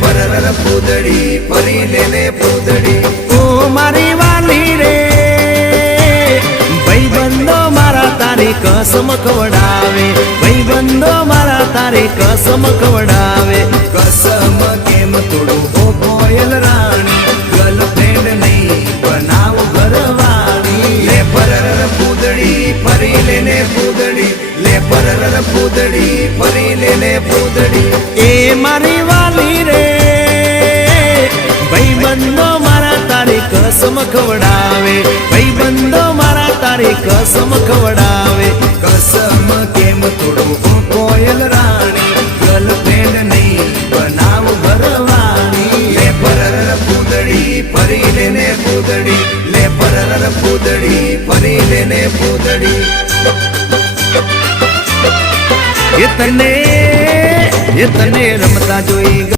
પરર પૂદડી ફરી લેને પૂદડી ઓ મારી વાલી રે ભાઈબંધો મારા તારી કસમ ખવડાવે ભાઈબંધો મારા તારી કસમ ખવડાવે કસમ કેમ તોડું ઓ કોયલ રાણી ગર્લફ્રેન્ડ નહીં બનાવ ઘરવાળી લે પરર પૂદડી ફરી લેને પૂદડી લે પરર પૂદડી ફરી લેને પૂદડી એ મારી વાલી રે ભાઈબંધો મારા તારી કસમ ખવડાવે ભાઈબંધો મારા તારી કસમ ખવડાવે કસમ કેમ તોડું ઓ કોયલ રાણી ગર્લફ્રેન્ડ નહીં બનાવ ઘરવાળી લે પરર પૂદડી ફરી લેને પૂદડી લે પરર પૂદડી ફરી લેને પૂદડી એ તને રમતા જોઈ